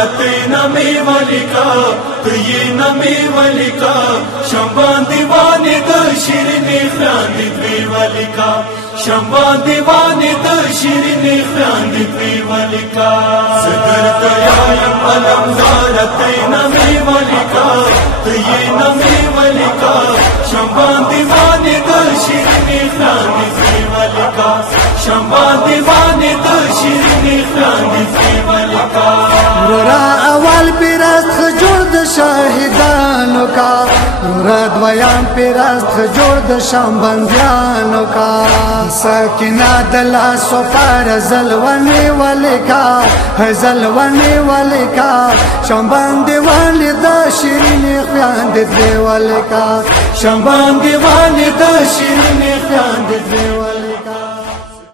زیارت نمی ولکا تیه نمی ولکا شمبان دیوانی د شیرینی خراندی دوی ولکا شمبان دیوانی د شیرینی خراندی دوی ولکا زدر دیایم علم زیارت نمی ولکا تیه نمی ولکا شمبان دیوانی د شیرینی خراندی دوی ولکا شمبان دیوانی د شیرینی خراندی دوی ولکا رورا اول پیراست خجور د شاهدانو کا رورا دویان پیراست خجور د شامبندیانو کا سکینہ دلا سفار زلونی ولکا زلونی ولکا شامبندی والی د شیرینی خیاند دی ولکا شامبندی والی د شیرینی خیاند دی ولکا